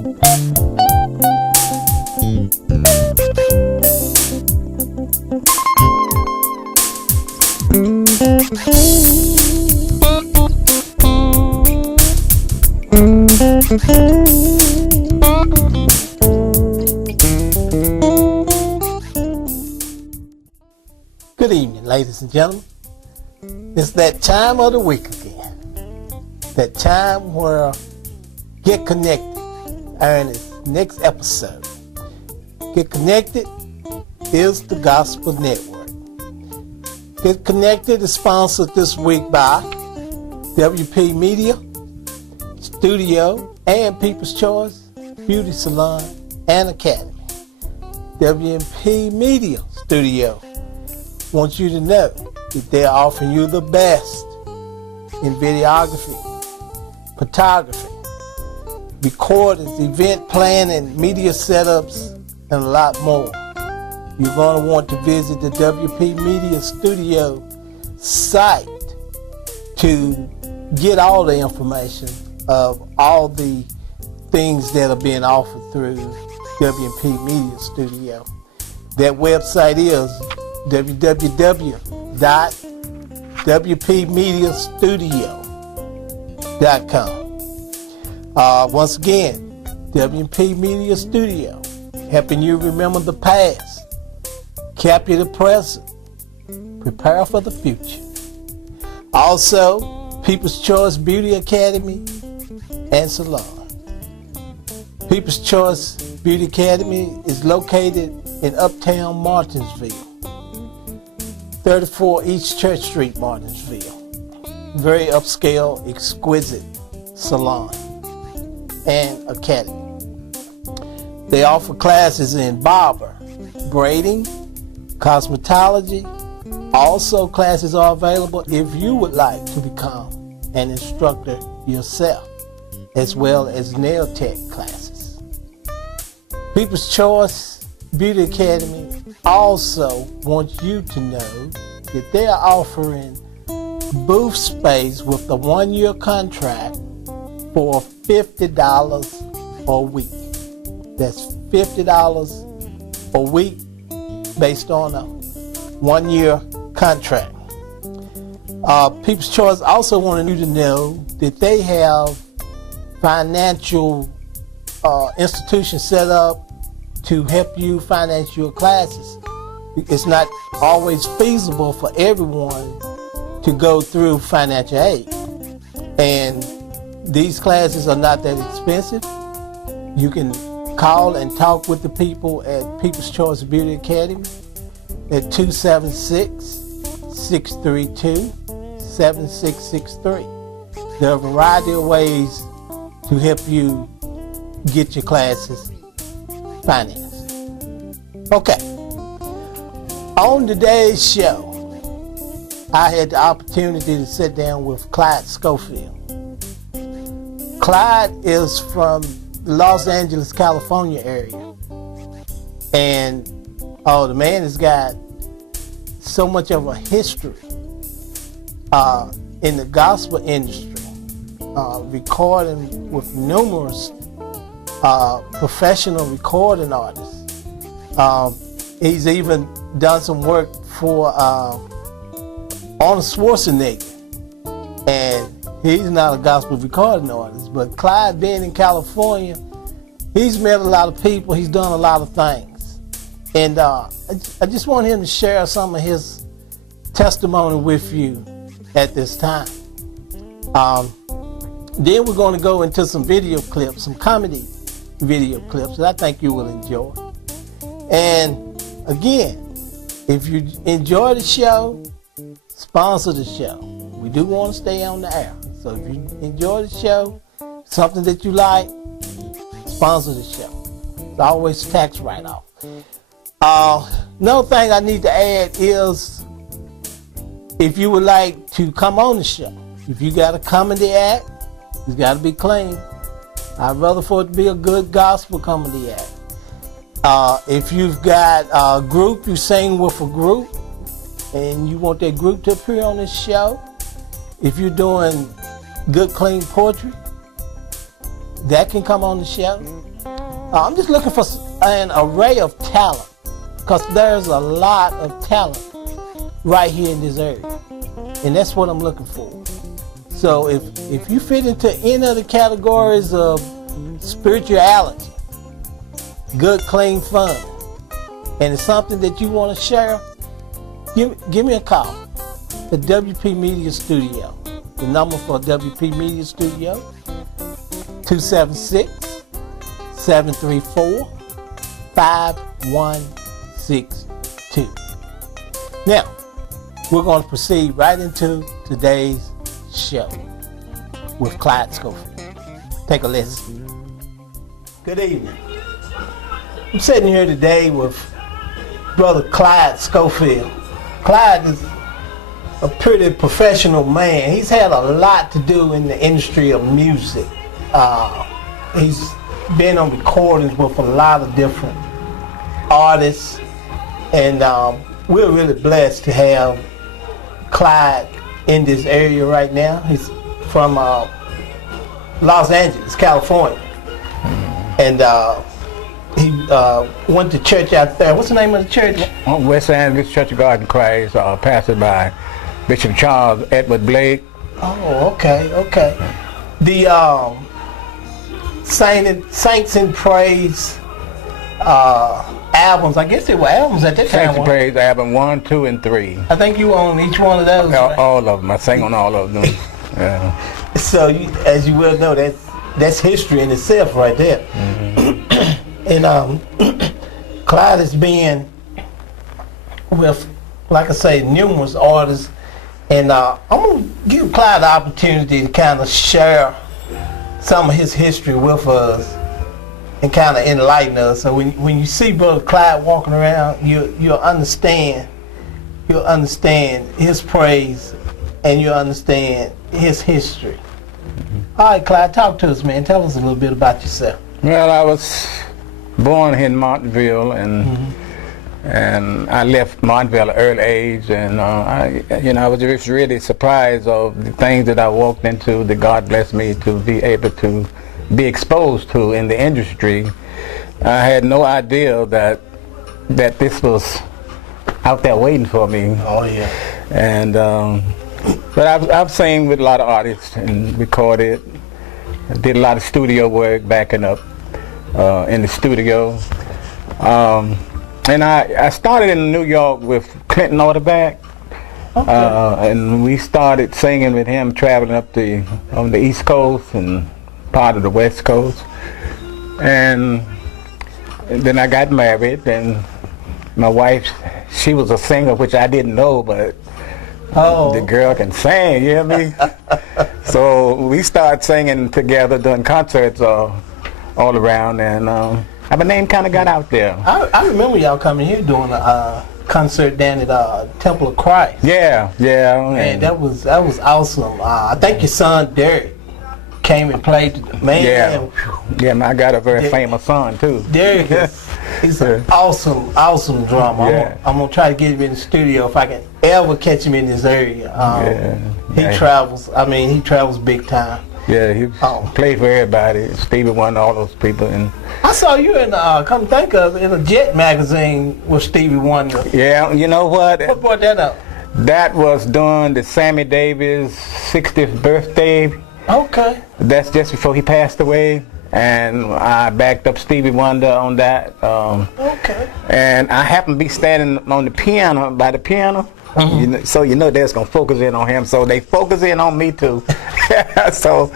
Good evening, ladies and gentlemen. It's that time of the week again. That time where Get Connected airing its next episode. Get Connected is the Gospel Network. Get Connected is sponsored this week by WP Media Studio and People's Choice Beauty Salon and Academy. WP Media Studio wants you to know that they're offering you the best in videography, photography, recordings, event planning, media setups, and a lot more. You're going to want to visit the WP Media Studio site to get all the information of all the things that are being offered through WP Media Studio. That website is www.wpmediastudio.com. Once again, WP Media Studio, helping you remember the past, capture the present, prepare for the future. Also, People's Choice Beauty Academy and Salon. People's Choice Beauty Academy is located in Uptown Martinsville, 34 East Church Street, Martinsville. Very upscale, exquisite salon and academy. They offer classes in barber, braiding, cosmetology. Also, classes are available if you would like to become an instructor yourself, as well as nail tech classes. People's Choice Beauty Academy also wants you to know that they are offering booth space with a 1-year contract for $50 a week. That's $50 a week based on a 1-year contract. People's Choice also wanted you to know that they have financial institutions set up to help you finance your classes. It's not always feasible for everyone to go through financial aid. And these classes are not that expensive. You can call and talk with the people at People's Choice Beauty Academy at 276-632-7663. There are a variety of ways to help you get your classes financed. Okay. On today's show, I had the opportunity to sit down with Clyde Schofield. Clyde is from the Los Angeles, California area. And the man has got so much of a history in the gospel industry, recording with numerous professional recording artists. He's even done some work for Arnold Schwarzenegger, and he's not a gospel recording artist, but Clyde, being in California, he's met a lot of people, he's done a lot of things, and I just want him to share some of his testimony with you at this time. Then we're going to go into some video clips, some comedy video clips that I think you will enjoy. And again, if you enjoy the show, sponsor the show. We do want to stay on the air. So if you enjoy the show, something that you like, sponsor the show. It's always tax write-off. Another thing I need to add is, if you would like to come on the show, if you got a comedy act, it's got to be clean. I'd rather for it to be a good gospel comedy act. If you've got a group, you sing with a group, and you want that group to appear on this show, if you're doing good, clean poetry, that can come on the show. I'm just looking for an array of talent, because there's a lot of talent right here in this area, and that's what I'm looking for. So if you fit into any of the categories of spirituality, good, clean fun, and it's something that you want to share, give me a call. The WP Media Studio. The number for WP Media Studio, 276-734-5162. Now, we're going to proceed right into today's show with Clyde Schofield. Take a listen. Good evening. I'm sitting here today with Brother Clyde Schofield. Clyde is a pretty professional man. He's had a lot to do in the industry of music. He's been on recordings with a lot of different artists, and we're really blessed to have Clyde in this area right now. He's from Los Angeles, California, and he went to church out there. What's the name of the church? West Angeles Church of God in Christ, pastored by Bishop Charles Edward Blake. Oh, okay. The Saints in Praise albums, I guess they were albums at that time. Saints in Praise album 1, 2, and 3. I think you own each one of those. Right? All of them. I sang on all of them. Yeah. So, as you well know, that's history in itself right there. Mm-hmm. And Clyde has been with, like I say, numerous artists. And I'm going to give Clyde the opportunity to kind of share some of his history with us and kind of enlighten us. So when you see Brother Clyde walking around, you'll understand his praise, and you'll understand his history. All right, Clyde, talk to us, man. Tell us a little bit about yourself. Well, I was born in Montville, and I left Montville at an early age, and I was just really surprised of the things that I walked into that God blessed me to be able to be exposed to in the industry. I had no idea that this was out there waiting for me. Oh yeah. And but I've sang with a lot of artists and recorded. I did a lot of studio work, backing up in the studio. And I started in New York with Clinton Orderback, and we started singing with him, traveling up on the East Coast and part of the West Coast. And then I got married, and my wife, she was a singer, which I didn't know, but the girl can sing, you hear me? So we started singing together, doing concerts all around, and our name kind of got out there. I remember y'all coming here doing a concert down at Temple of Christ. Yeah. Man, that was awesome. I think your son Derek came and played. Man. Yeah, and I got a very famous son too. Derek he's an awesome drummer. Yeah. I'm gonna try to get him in the studio if I can ever catch him in this area. He travels. I mean, he travels big time. Yeah, he played for everybody. Stevie Wonder, all those people. And I saw you in, come think of it, in a Jet magazine with Stevie Wonder. Yeah, you know what? What brought that up? That was during the Sammy Davis 60th birthday. Okay. That's just before he passed away. And I backed up Stevie Wonder on that. Okay. And I happened to be standing on the piano, by the piano. Mm-hmm. So you know they're going to focus in on him. So they focus in on me too. So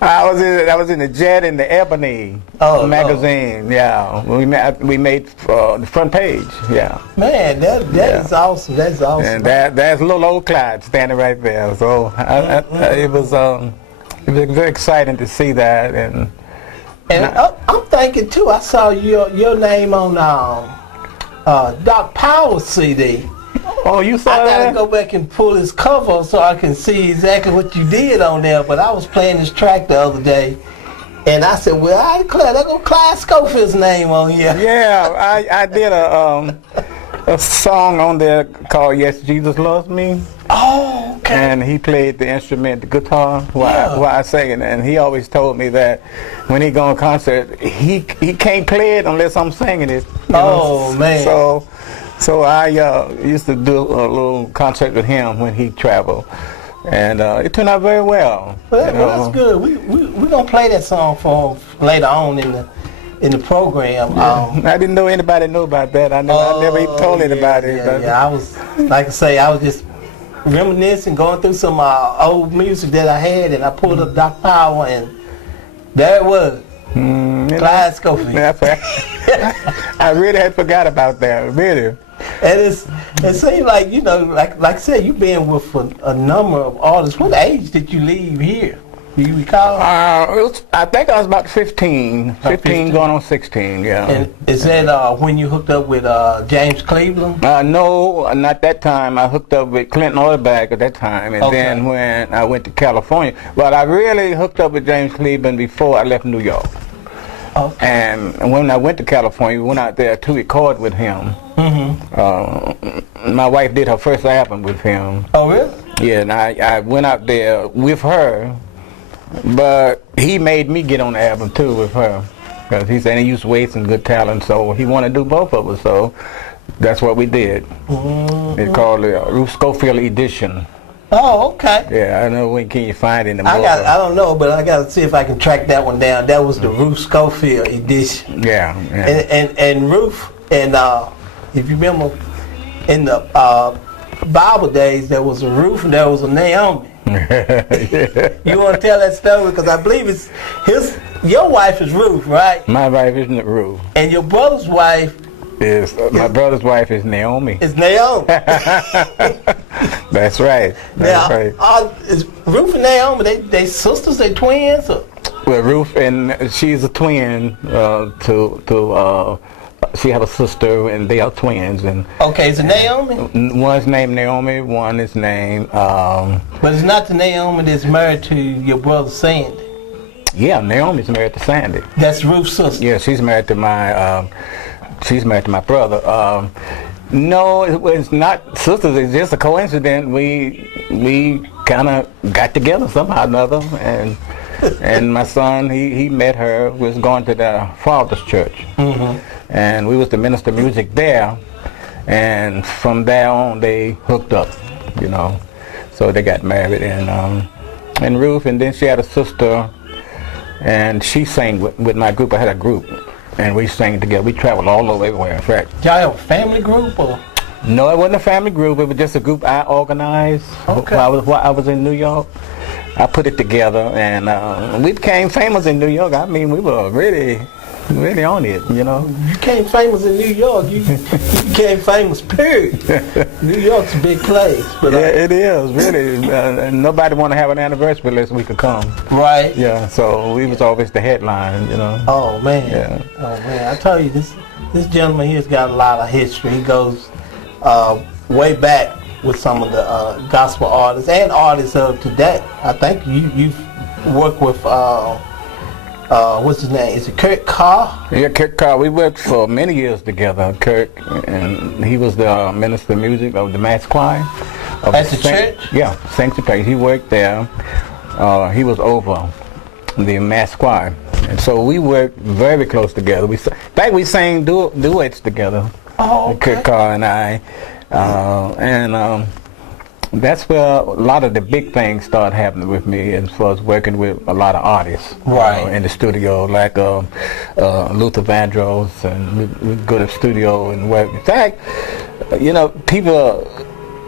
I was in the Jet and the Ebony magazine. Yeah, we made the front page. Yeah. Man, that is awesome. That's awesome. And that's little old Clyde standing right there. So it was very exciting to see that. And I'm thinking too. I saw your name on Doc Powers CD. Oh, you saw that? I gotta go back and pull his cover so I can see exactly what you did on there. But I was playing this track the other day, and I said, "Well, I declare there go Clyde Schofield's name on here." Yeah, I did a song on there called "Yes, Jesus Loves Me." Oh, okay. And he played the instrument, the guitar, while I sang. And he always told me that when he go on concert, he can't play it unless I'm singing it. Oh, man. So I used to do a little concert with him when he traveled. And it turned out very well. Well, that's good. We're going to play that song for him later on in the program. I didn't know anybody knew about that. I never even told anybody. I was, like I say, I was just reminiscing, going through some old music that I had, and I pulled up Doc Power, and there it was. Clyde Schofield. I really had forgot about that, really. And it seems like, you know, like I said, you've been with a number of artists. What age did you leave here? Do you recall? I think I was about 15 going on 16, yeah. And is that when you hooked up with James Cleveland? No, not that time. I hooked up with Clinton Odeback at that time, and then when I went to California. But I really hooked up with James Cleveland before I left New York. Okay. And when I went to California, we went out there to record with him. My wife did her first album with him. Oh, really? Yeah, and I went out there with her. But he made me get on the album too with her, because he said he used to waste and good talent, so he wanted to do both of us. So that's what we did. It's called the Ruth Schofield edition. Oh, okay. Yeah, I know. When can you find it in the book? I don't know, but I got to see if I can track that one down. That was the Ruth Schofield edition. Yeah. And Ruth, and if you remember, in the Bible days, there was a Ruth and there was a Naomi. You want to tell that story? Because I believe your wife is Ruth, right? My wife isn't Ruth. And your brother's wife my brother's wife is Naomi. It's Naomi. That's right. Is Ruth and Naomi, they sisters, they twins? Or? Well, Ruth, and she's a twin she have a sister, and they are twins. And okay, is it Naomi? One's named Naomi, one is named... but it's not the Naomi that's married to your brother Sandy. Yeah, Naomi's married to Sandy. That's Ruth's sister. Yeah, she's married to my brother. No, it's not sisters. It's just a coincidence. We kind of got together somehow or another, and my son, he met her, was going to the Father's Church. And we was to minister music there, and from there on they hooked up, you know. So they got married, and Ruth, and then she had a sister, and she sang with my group. I had a group, and we sang together. We traveled all over everywhere, in fact. Y'all have a family group, or? No, it wasn't a family group. It was just a group I organized while I was in New York. I put it together, and we became famous in New York. I mean, we were really on it, you know. You became famous in New York. You became famous, period. New York's a big place. But yeah, it is, really. And nobody want to have an anniversary unless we could come. Right. Yeah, so we was always the headline, you know. Oh, man. Yeah. Oh, man. I tell you, this gentleman here's got a lot of history. He goes way back with some of the gospel artists and artists of today. I think you've worked with... what's his name? Is it Kirk Carr? Yeah, Kirk Carr. We worked for many years together, Kirk, and he was the minister of music of the mass choir. At the church? Yeah, Sanctuary. He worked there. He was over the mass choir. And so we worked very close together. In fact, we sang duets together. Oh, okay. Kirk Carr and I. That's where a lot of the big things started happening with me, as far as working with a lot of artists, right, in the studio, like Luther Vandross, and we go to the studio and work. In fact, you know, people,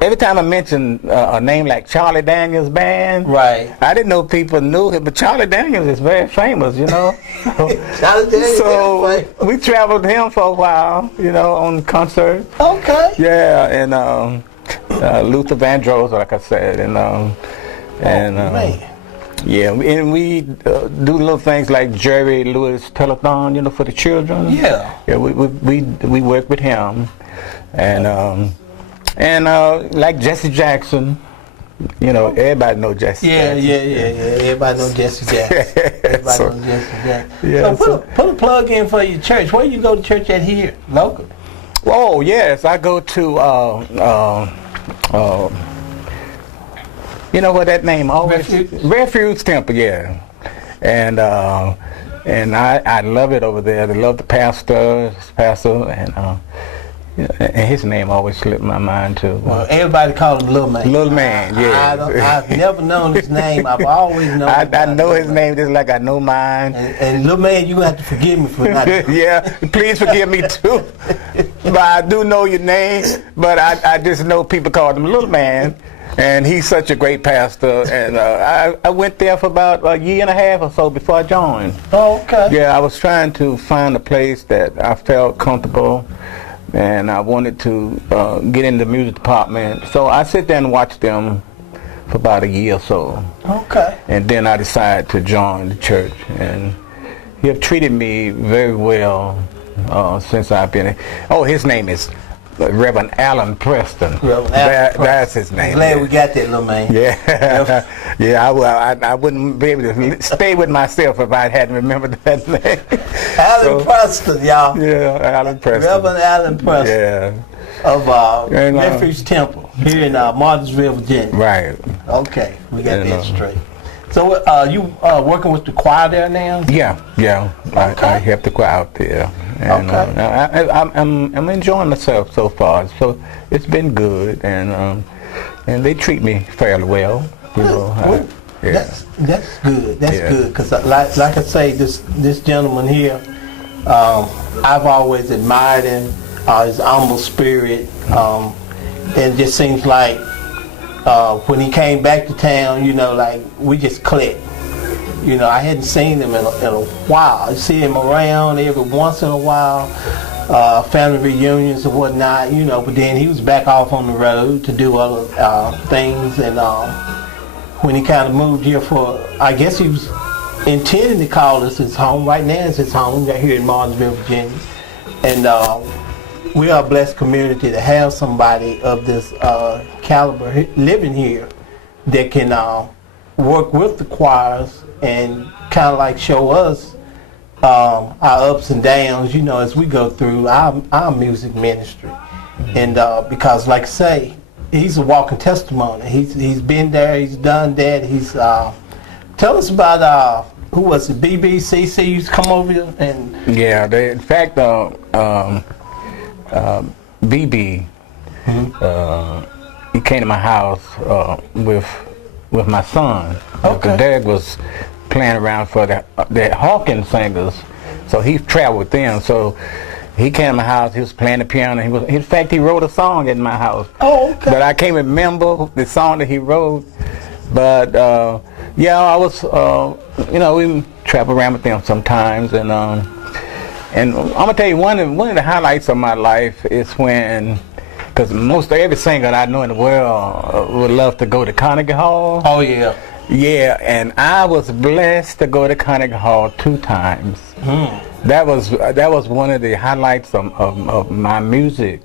every time I mention a name like Charlie Daniels Band, right, I didn't know people knew him, but Charlie Daniels is very famous, you know. Charlie Daniels, so we traveled with him for a while, you know, on concerts. Okay. Yeah, and Luther Vandross, like I said, and yeah, and we do little things like Jerry Lewis Telethon, you know, for the children. Yeah. Yeah, we work with him, and like Jesse Jackson. You know, everybody knows Jesse Jackson. Yeah. Everybody knows Jesse Jackson. Everybody knows Jesse Jackson. Yeah, so put a plug in for your church. Where you go to church at here, local? Oh yes, I go to You know what that name always? Refuge Temple, yeah. And I love it over there. I love the pastor, and his name always slipped my mind too. Well, everybody called him Little Man. Little Man, yeah. I've never known his name. I've always known. I know his name just like I know mine. And Little Man, you have to forgive me for not. Yeah, please forgive me too. But I do know your name. But I just know people call him Little Man. And he's such a great pastor, and I went there for about a year and a half or so before I joined. Oh, okay. Yeah, I was trying to find a place that I felt comfortable, and I wanted to get in the music department. So I sit there and watch them for about a year or so. Okay. And then I decided to join the church, and he have treated me very well since I've been. Oh, his name is Reverend Alan Preston. Reverend Alan Preston. That's his name. I'm glad we got that, Little Man. Yeah, yeah. I wouldn't be able to stay with myself if I hadn't remembered that name. Alan Preston, y'all. Yeah, Alan Preston. Reverend Alan Preston. Yeah. Of Refuge Temple here in Martinsville, Virginia. Right. Okay, we got that straight. So you working with the choir there now? Yeah. Okay. I help the choir out there. And, okay. I'm enjoying myself so far. So it's been good, and they treat me fairly well. You know, That's good. That's good, because like I say, this gentleman here, I've always admired him, his humble spirit, and it just seems like when he came back to town, you know, like we just clicked. You know, I hadn't seen him in a while. I see him around every once in a while, family reunions and whatnot, you know, but then he was back off on the road to do other things. And when he kind of moved here I guess he was intending to call this his home. Right now it's his home here in Martinsville, Virginia. And we are a blessed community to have somebody of this caliber living here that can work with the choirs and kind of like show us our ups and downs, you know, as we go through our music ministry. And because, like I say, he's a walking testimony. He's been there, he's done that. He's tell us about who was it? BBCC used to come over here and in fact, BB, he came to my house with my son. Okay. Dad was playing around for the Hawkins singers, so he traveled with them. So he came to my house. He was playing the piano. In fact, he wrote a song in my house. Oh, okay. But I can't remember the song that he wrote. But I was, you know, we travel around with them sometimes, and I'm gonna tell you one of the highlights of my life is when. Because most every singer I know in the world would love to go to Carnegie Hall. Oh, yeah. Yeah, and I was blessed to go to Carnegie Hall 2 times. That was one of the highlights of my music.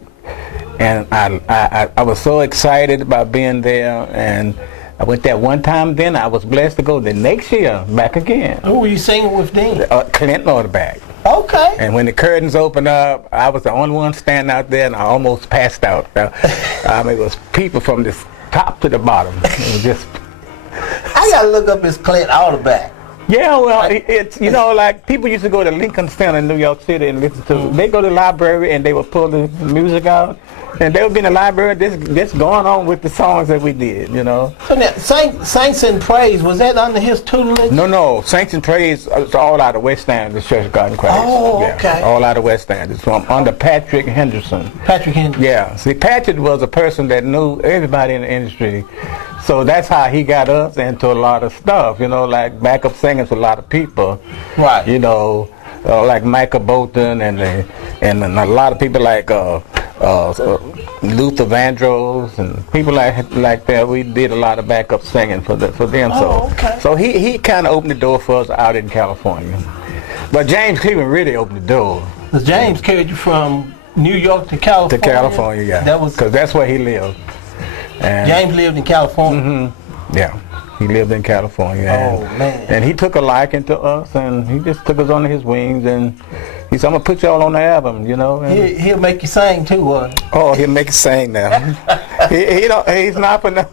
And I was so excited about being there. And I went there one time, then I was blessed to go the next year back again. Who were you singing with then? Clint Norderback. Okay. And when the curtains opened up, I was the only one standing out there, and I almost passed out. It was people from the top to the bottom. It was just. I gotta look up his Clyde Norderback. Yeah, well, it's, you know, like people used to go to Lincoln Center in New York City and listen to. They go to the library and they would pull the music out, and they would be in the library just going on with the songs that we did, you know. So now, Saints and Praise, was that under his tutelage? No. Saints and Praise is all out of West End, the Church of God in Christ. Oh, yeah, okay. All out of West End. It's from under Patrick Henderson. Patrick Henderson. Yeah. See, Patrick was a person that knew everybody in the industry. So that's how he got us into a lot of stuff, you know, like backup singers with a lot of people. Right. You know, like Michael Bolton and a lot of people like Luther Vandross and people like that. We did a lot of backup singing for them. Oh, okay. So he kind of opened the door for us out in California. But James Cleveland really opened the door. Because James carried you from New York to California? To California, yeah. Because that's where he lived. And James lived in California? Mm-hmm. Yeah. He lived in California. Oh, man. And he took a liking to us, and he just took us under his wings, and he said, I'm going to put y'all on the album, you know. He'll make you sing, too, Oh, he'll make you sing now. He's not for no.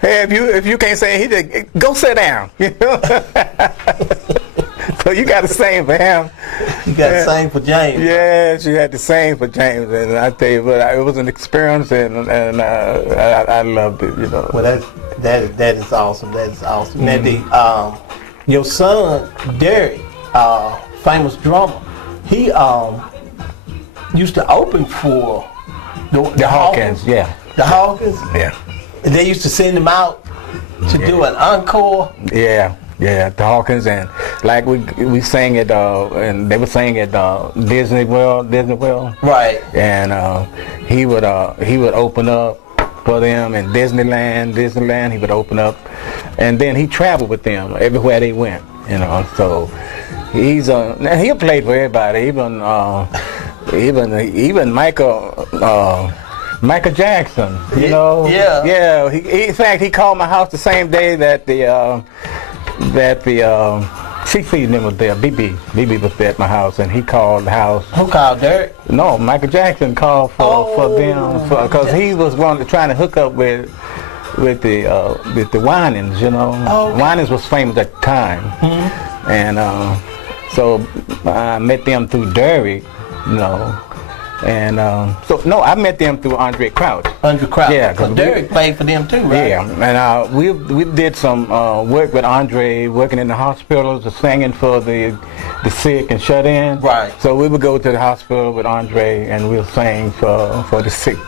Hey, if you can't sing, he just go sit down. You know? So you got to sing for him. You got to sing for James. Yes, you had to sing for James, and I tell you, but it was an experience, and I loved it. You know. Well, that is awesome. That is awesome. Now, your son Derek, famous drummer, he used to open for the Hawkins. Yeah. The Hawkins. Yeah. And they used to send him out to do an encore. Yeah. Yeah, the Hawkins, and like we sang it, and they were saying at Disney World. Right. And he would open up for them in Disneyland. He would open up, and then he traveled with them everywhere they went. You know, so he played for everybody, even Michael Jackson. You know. Yeah. Yeah. In fact, he called my house the same day that the CC and them was there. BB was there at my house, and he called the house. Who called Derek? No, Michael Jackson called for them because he was trying to hook up with the Winans, you know. Okay. Winans was famous at the time, and so I met them through Derek, you know. And I met them through Andre Crouch. Andre Crouch. Yeah, because Derek played for them too, right? Yeah, and we did some work with Andre, working in the hospitals, singing for the sick and shut in. Right. So we would go to the hospital with Andre, and we'll sing for the sick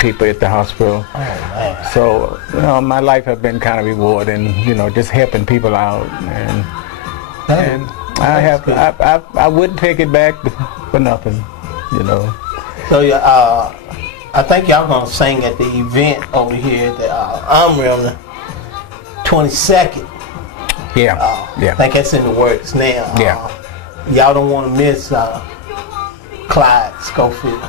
people at the hospital. Oh man. So my life has been kind of rewarding, just helping people out, and I wouldn't take it back for nothing. So I think y'all gonna sing at the event over here at the Armory on the 22nd. Yeah. I think that's in the works now. Yeah. Y'all don't want to miss Clyde Schofield.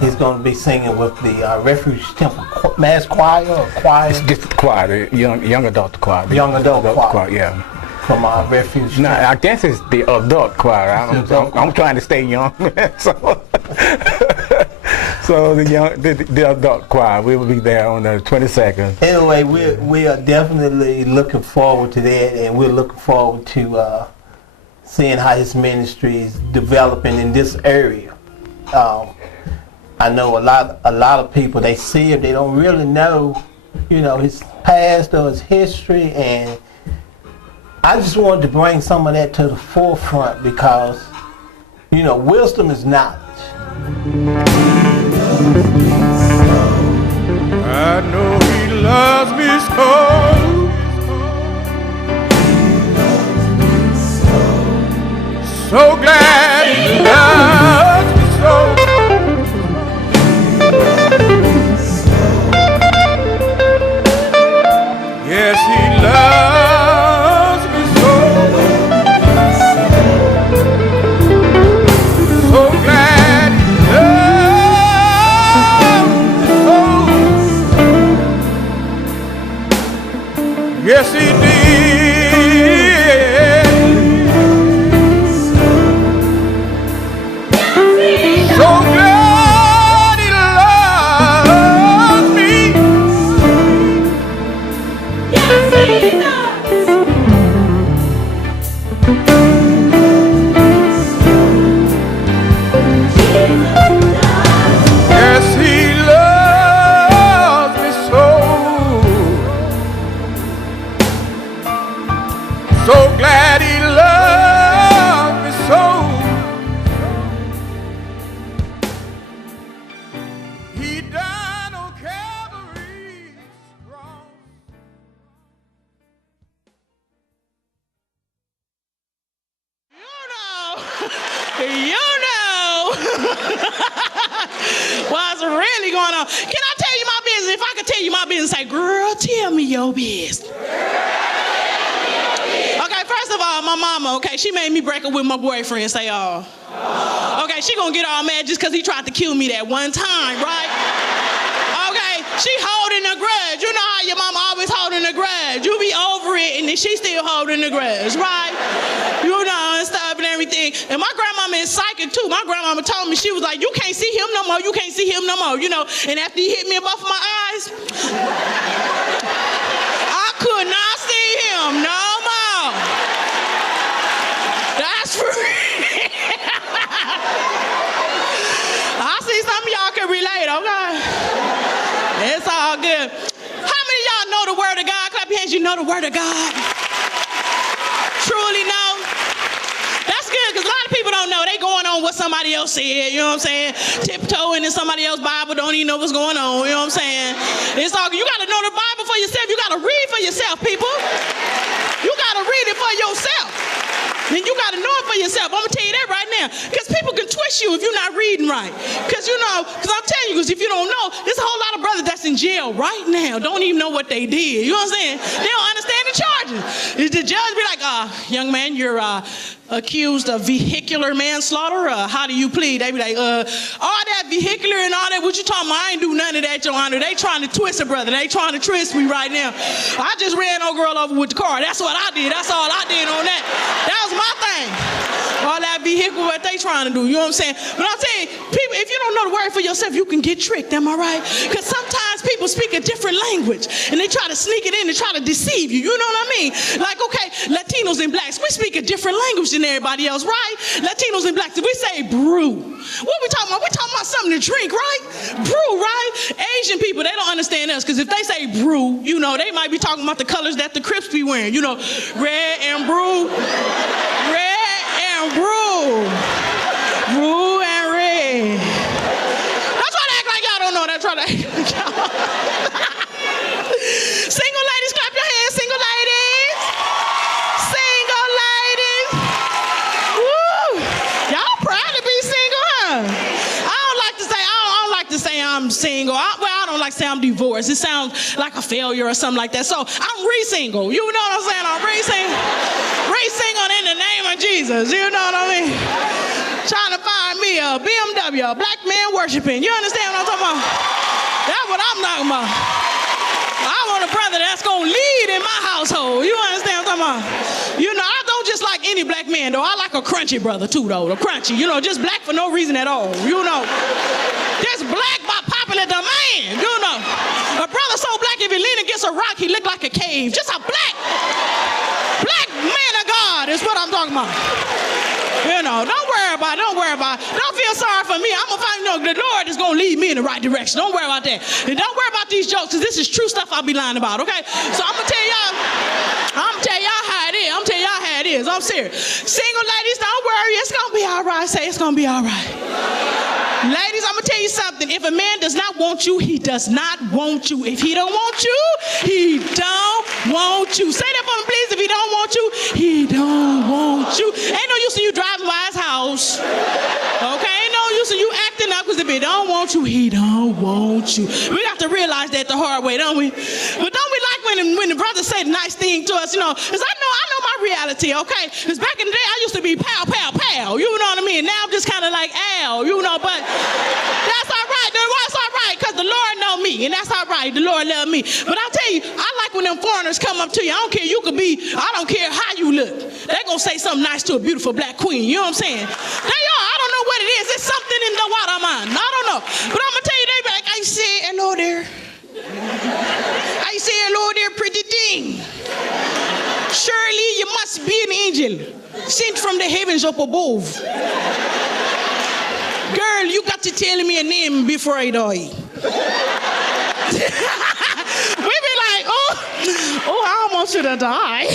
He's gonna be singing with the Refuge Temple Mass Choir or choir. It's just the choir, the young adult choir. Young adult choir. Yeah. From Refuge. No, I guess it's the adult choir. I'm trying to stay young, so the adult choir. We will be there on the 22nd. Anyway, we are definitely looking forward to that, and we're looking forward to seeing how his ministry is developing in this area. I know a lot of people, they see him, they don't really know, his past or his history, and I just wanted to bring some of that to the forefront because, wisdom is knowledge. I know he loves me so. So glad he loves me so. Yes, he loves me so. So glad he loves me so. Yes, he did. So glad he loves me. Yes, he does. Yes, he loves me so. So glad he loved me so. He died on Calvary's cross. What's really going on? Can I tell you my business? If I could tell you my business, say, girl, tell me your business. Okay, first of all, my mama, she made me break up with my boyfriend, say, okay, she gonna get all mad just because he tried to kill me that one time, right? Okay, she holding a grudge. You know how your mama always holding a grudge. You be over it, and then she still holding a grudge, right? And stuff and everything. And my grandmama is psychic too. My grandmama told me, she was like, you can't see him no more, you can't see him no more, And after he hit me in both of my eyes, I see some of y'all can relate, okay? It's all good. How many of y'all know the word of God? Clap your hands, you know the word of God. Truly know. That's good, because a lot of people don't know. They going on what somebody else said, you know what I'm saying? Tiptoeing in somebody else's Bible, don't even know what's going on, you know what I'm saying? It's all good. You got to know the Bible for yourself. You got to read for yourself, people. You got to read it for yourself. And you got to know it for yourself. I'm going to tell you that right now. Because people can twist you if you're not reading right. Because, because I'm telling you, because if you don't know, there's a whole lot of brothers that's in jail right now. Don't even know what they did. You know what I'm saying? They don't understand the charges. The judge be like, young man, you're accused of vehicular manslaughter. How do you plead? They be like, all that vehicular and all that, what you talking about? I ain't do none of that, Your Honor. They trying to twist a brother. They trying to twist me right now. I just ran no girl over with the car. That's what I did. That's all I did on that. That was my thing. All that vehicle, what they trying to do. You know what I'm saying? But I'm saying, people, if you don't know the word for yourself, you can get tricked. Am I right? Because sometimes people speak a different language and they try to sneak it in and try to deceive you. You know what I mean? Like, okay, Latinos and blacks, we speak a different language than everybody else, right? Latinos and blacks, we say brew. What we talking about? We talking about something to drink, right? Brew, right? Asian people, they don't understand us because if they say brew, they might be talking about the colors that the Crips be wearing. Red and brew. Red and brew. Brew and red. Don't try to act like y'all don't know that. Try to act like y'all. Single ladies, clap your hands. Single ladies. Single ladies. Woo. Y'all proud to be single, huh? I don't like to say I'm single. I don't like to say I'm divorced. It sounds like a failure or something like that. So I'm re-single. You know what I'm saying? I'm re-single. Re-single in the name of Jesus. You know what I mean? Trying to find me a BMW, a black man worshiping. You understand what I'm talking about? That's what I'm talking about. I want a brother that's going to lead in my household. You understand what I'm talking about? I don't just like any black man, though. I like a crunchy brother, too, though. The crunchy. Just black for no reason at all. Just black by popular demand. A brother so black, if he lean against a rock, he look like a cave. Just a black man of God is what I'm talking about. Don't worry about it. Don't feel sorry for me. I'm going to find, the Lord is going to lead me in the right direction. Don't worry about that. And don't worry about these jokes, because this is true stuff I'll be lying about, okay? So I'm going to tell y'all how it is. I'm telling y'all how it is. I'm serious. Single ladies, don't worry. It's going to be all right. Say it's going to be all right. Ladies, I'm going to tell you something. If a man does not want you, he does not want you. If he don't want you, he don't want you. Say that for me, please. If he don't want you, he don't want you. Ain't no use in you driving by his house. Okay? Ain't no use in you acting up, because if he don't want you, he don't want you. We got to realize that the hard way, don't we? But don't we like when the brothers say the nice thing to us, because I know my reality, okay? Because back in the day, I used to be pow, pow, pow. You know what I mean? Now I'm just kind of like, ow, but that's all right. That's all right, because the Lord know me, and that's all right. The Lord love me. But I'll tell you, I like when them foreigners come up to you. I don't care how you look. They're going to say something nice to a beautiful black queen. You know what I'm saying? They are. I don't know what it is. It's something in the water mine. I don't know. But I'm going to tell you, they be like, I say hello there. I say hello there, pretty thing. Surely you must be an angel sent from the heavens up above. Girl, you got to tell me a name before I die. We be like, oh, I almost should have died.